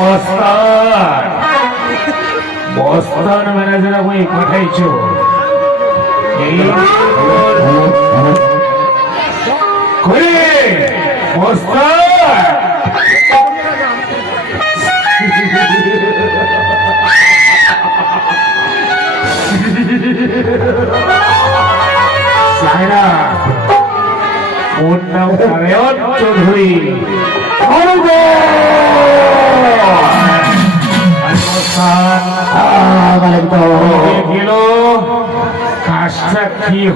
মস্তান। মস্তান manager আমি পাঠাইছো। সায়রা ওর নাম চৌধুরী।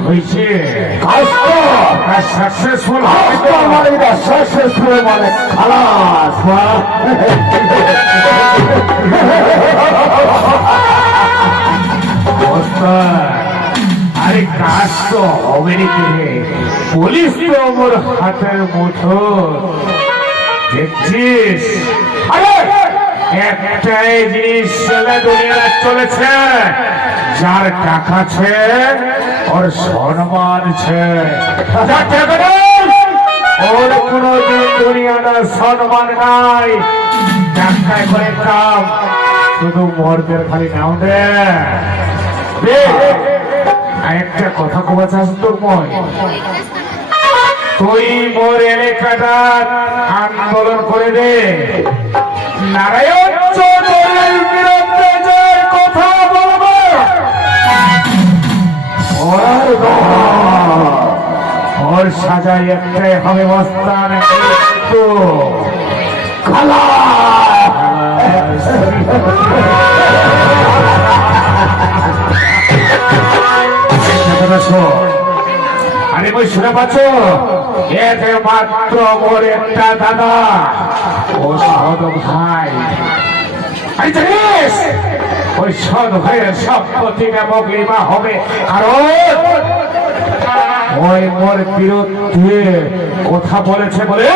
হয়েছে। কাজ সাকসেসফুল আরে কাজ তো হবে পুলিশ তো আমার হাতের মুঠো। দেখছিস? একটাই জিনিস চলে দুনিয়া চলেছে। যার টাকা আছে ওর সম্মান নেই, ওর কোনো দিন দুনিয়াটা সম্মান নাই। টাকায় করে কাম শুধু মর্দের খালি নাও দে। একটা কথা কবা চাস তোর মই। তুই মোর এলাকাটা আন্দোলন করে দে। নারায়ণ চৌধুরীর সাজাই একটাই হবে মস্তান। খালা। আরে বই শুনে পাচ্ছ? এতে মাত্র মোর একটা দাদা। ও সদ ভাই। ওই সদ ভাইয়ের সম্পত্তিটা মগলিমা হবে। কারণ ওই মোর বিরুদ্ধে কথা বলেছে বলে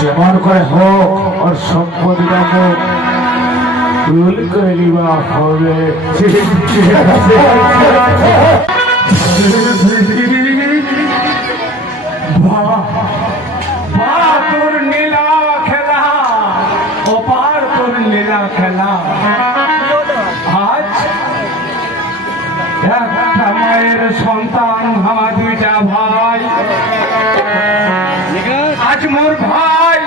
যেমন করে হোক ওর সম্পত্তিটা মুখ ভুল করে নিবা হবে। নীলা খেলা তোর নীলা খেলা। আজ মায়ের সন্তান, আমার দুইটা ভাই। আজ মোর ভাই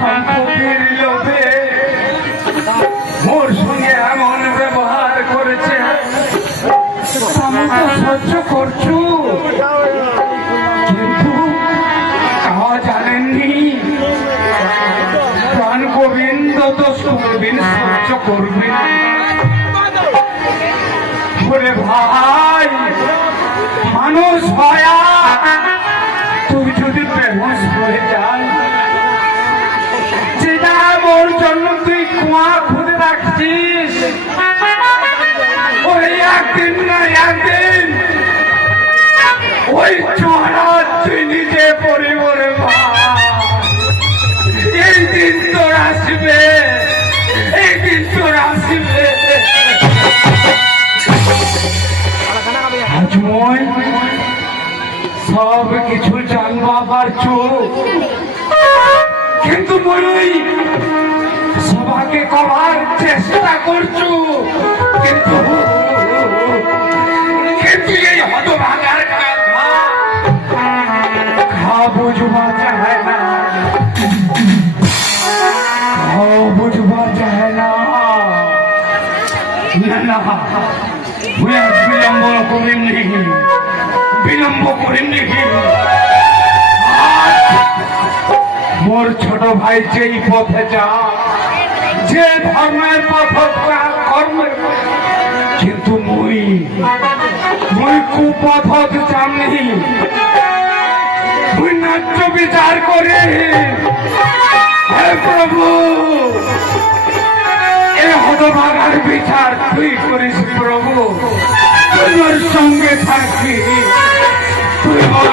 সম্পত্তির লোভে মোর সঙ্গে এমন ব্যবহার করেছে। আমি তো সহ্য করছু। কিন্তু জানেননি। প্রাণ গোবিন্দ তো করবেন সহ্য করবেন বলে ভাই, মানুষ হয়া তুই যদি বেহুশ হয়ে যান যেটা মোর জন্য তুই কুয়া খুঁজে রাখছিস, ওই একদিন না একদিন, ওই চড়া তুই নিজে পরিবারে এই দিন তোর আসবে, এই দিন তোর আসবে। মই সব কিছু জানবা পারছ কিন্তু বলুই সবাকে করার চেষ্টা করছ। কিন্তু কিন্তু এই হতভাগার খা বুঝবা চাহে না। বুঝবা চাহে না না। বিলম্ব করেন নাকি বিলম্ব করেন নাকি মোর ছোট ভাই যেই পথে যা যে ধর্মের পথ কর্মের কিন্তু মুই মুই কুপথ জানি মুই নাট্য বিচার করে হে প্রভু হতভাগার বিচার তুই করিস প্রভু। তোমার সঙ্গে থাকি তুই ওর